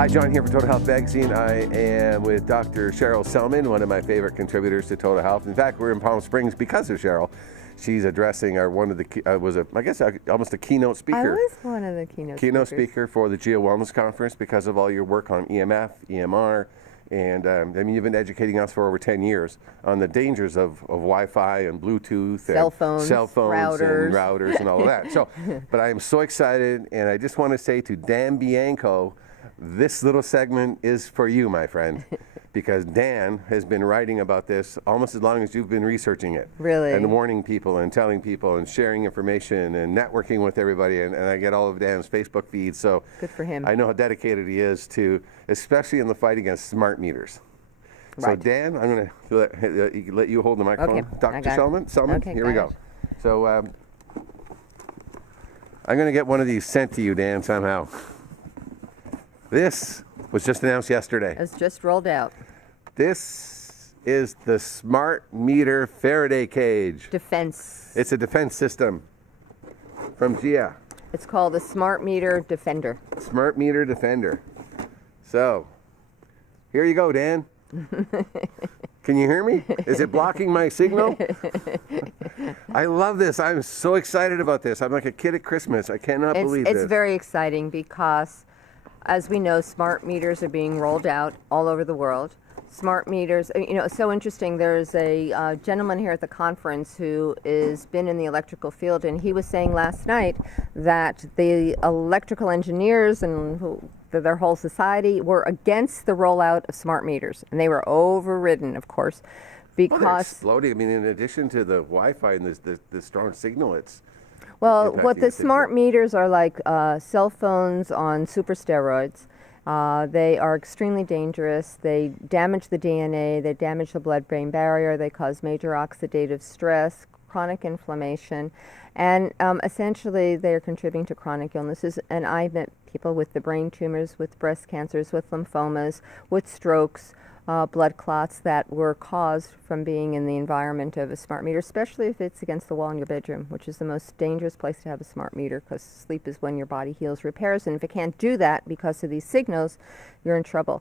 Hi, John here for Total Health Magazine. I am with Dr. Cheryl Selman, one of my favorite contributors to Total Health. In fact, we're in Palm Springs because of Cheryl. She's addressing almost a keynote speaker. I was one of the keynote speaker for the Geo Wellness Conference because of all your work on EMF, EMR, and you've been educating us for over 10 years on the dangers of Wi-Fi and Bluetooth, cell phones, routers and all of that. So, but I am so excited, and I just want to say to Dan Bianco, this little segment is for you, my friend, because Dan has been writing about this almost as long as you've been researching it. Really? And warning people and telling people and sharing information and networking with everybody. And I get all of Dan's Facebook feeds. So good for him. I know how dedicated he is to, especially in the fight against smart meters. Right. So Dan, I'm going to let you hold the microphone. Okay. Dr. Selman, okay, here we go. So I'm going to get one of these sent to you, Dan, somehow. This was just announced yesterday. It's just rolled out. This is the smart meter Faraday Cage. Defense. It's a defense system from GIA. It's called the Smart Meter Defender. Smart Meter Defender. So, here you go, Dan. Can you hear me? Is it blocking my signal? I love this. I'm so excited about this. I'm like a kid at Christmas. I cannot believe this. It's very exciting because, as we know, smart meters are being rolled out all over the world. Smart meters, it's so interesting. There's a gentleman here at the conference who has been in the electrical field, and he was saying last night that the electrical engineers and their whole society were against the rollout of smart meters, and they were overridden, of course, because they're exploding. I mean, in addition to the Wi-Fi and the strong signal, it's what the smart meters are like cell phones on super steroids. They are extremely dangerous. They damage the DNA, they damage the blood-brain barrier, they cause major oxidative stress, chronic inflammation, and essentially they're contributing to chronic illnesses. And I've met people with the brain tumors, with breast cancers, with lymphomas, with strokes, blood clots that were caused from being in the environment of a smart meter, especially if it's against the wall in your bedroom, which is the most dangerous place to have a smart meter because sleep is when your body heals, repairs, and if it can't do that because of these signals, you're in trouble.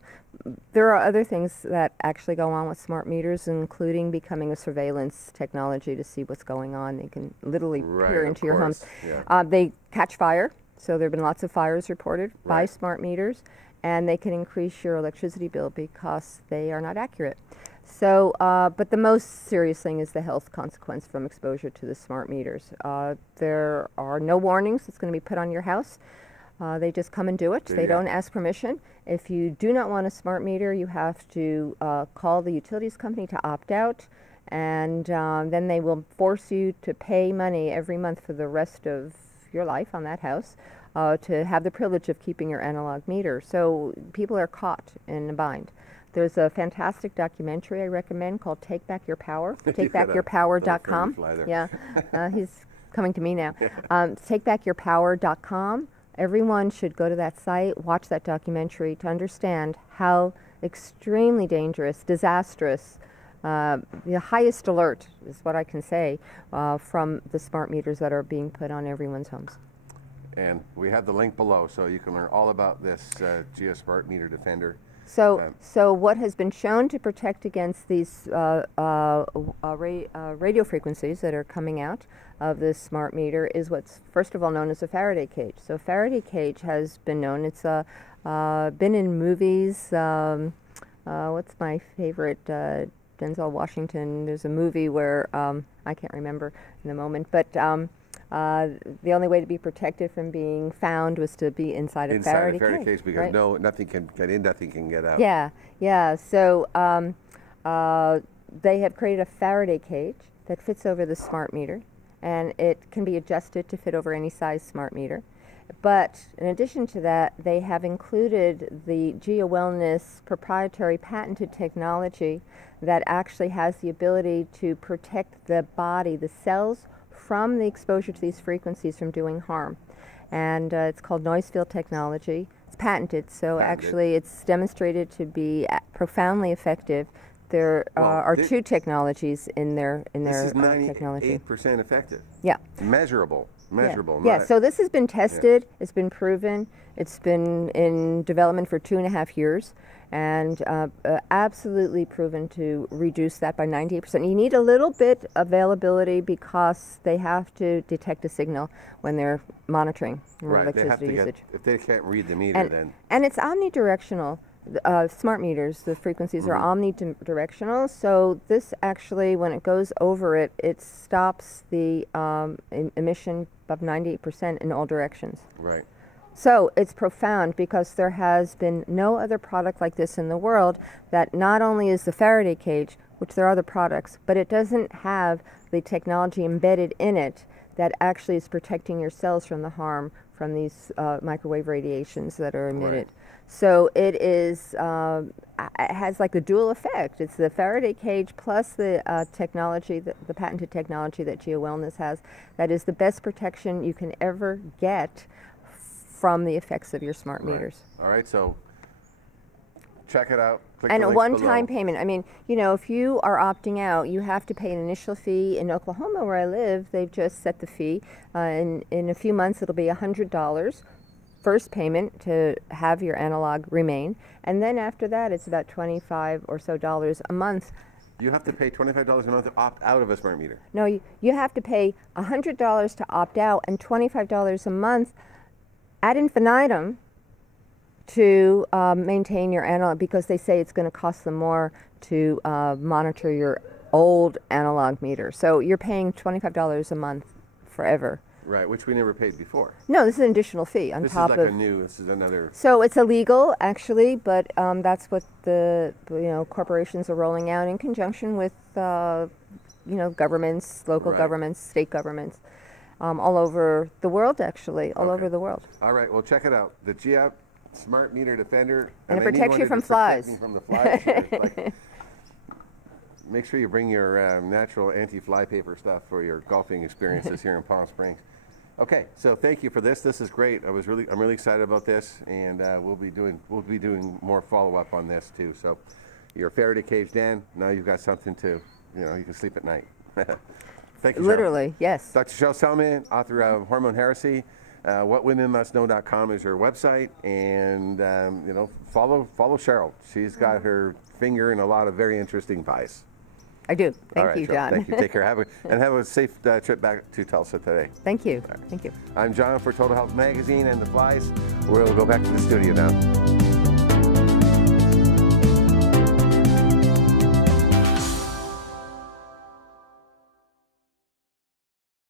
There are other things that actually go on with smart meters, including becoming a surveillance technology to see what's going on. They can literally peer into your homes. Yeah. They catch fire, so there have been lots of fires reported by smart meters. And they can increase your electricity bill because they are not accurate. So, but the most serious thing is the health consequence from exposure to the smart meters. There are no warnings that's going to be put on your house. They just come and do it. They don't ask permission. If you do not want a smart meter, you have to call the utilities company to opt out, and then they will force you to pay money every month for the rest of your life on that house. To have the privilege of keeping your analog meter. So people are caught in a bind. There's a fantastic documentary I recommend called Take Back Your Power, takebackyourpower.com. Yeah, he's coming to me now. Takebackyourpower.com. Everyone should go to that site, watch that documentary to understand how extremely dangerous, disastrous, the highest alert is what I can say from the smart meters that are being put on everyone's homes. And we have the link below, so you can learn all about this GIA Smart Meter Defender. So what has been shown to protect against these radio frequencies that are coming out of this smart meter is what's first of all known as a Faraday cage. So Faraday cage has been known. It's been in movies. What's my favorite? Denzel Washington. There's a movie where I can't remember in the moment, but. The only way to be protected from being found was to be inside a Faraday cage because nothing can get in, nothing can get out. Yeah. So they have created a Faraday cage that fits over the smart meter, and it can be adjusted to fit over any size smart meter. But in addition to that, they have included the GIA Wellness proprietary patented technology that actually has the ability to protect the body, the cells, from the exposure to these frequencies from doing harm. And it's called noise field technology. It's patented, so actually it's demonstrated to be profoundly effective There are there- 2 technologies in their This is technology. 98% effective. Yeah. Measurable. Yeah. not- So this has been tested. It's been proven. It's been in development for 2.5 years, and absolutely proven to reduce that by 98%. You need a little bit availability because they have to detect a signal when they're monitoring Right, they have electricity to usage. if they can't read the meter, then And it's omnidirectional. Smart meters, the frequencies are omnidirectional. So this actually, when it goes over it, it stops the emission of 98% in all directions. right. So it's profound because there has been no other product like this in the world that not only is the Faraday cage, which there are other products, but it doesn't have the technology embedded in it that actually is protecting your cells from the harm from these microwave radiations that are emitted. Right. So it is, it has like a dual effect. It's the Faraday cage plus the technology, the patented technology that Geo Wellness has, that is the best protection you can ever get from the effects of your smart Right. meters. All right, so check it out. Click And the a links one-time below. payment. I mean, you know, if you are opting out, you have to pay an initial fee. In Oklahoma, where I live, they've just set the fee. In a few months, it'll be $100 first payment to have your analog remain, and then after that, it's about $25 or so a month. You have to pay $25 a month to opt out of a smart meter. No, you have to pay $100 to opt out and $25 a month ad infinitum to maintain your analog, because they say it's going to cost them more to monitor your old analog meter. So you're paying $25 a month forever. Right, which we never paid before. No, this is an additional fee on This is top like of. this is another. So it's illegal, actually, but that's what the corporations are rolling out in conjunction with governments, local Right. governments, state governments, all over the world, actually, all Okay. over the world. All right, well, check it out. The GIAP Smart Meter Defender. And it I need protects one you to from just protect flies. me from the flies. It's like, make sure you bring your natural anti-fly paper stuff for your golfing experiences here in Palm Springs. Okay, so thank you for this. This is great. I'm really excited about this, and we'll be doing more follow-up on this too. So, your Faraday cage, Dan. Now you've got something to, you can sleep at night. Thank you, Cheryl. Literally, yes. Dr. Cheryl Selman, author of Hormone Heresy. WhatWomenMustKnow.com is her website, and follow Cheryl. She's got her finger in a lot of very interesting pies. I do. All Thank right, you, Cheryl, John. Thank you. Take care. Have a safe trip back to Tulsa today. Thank you. Thank you. I'm John for Total Health Magazine and The Flies. We'll go back to the studio now.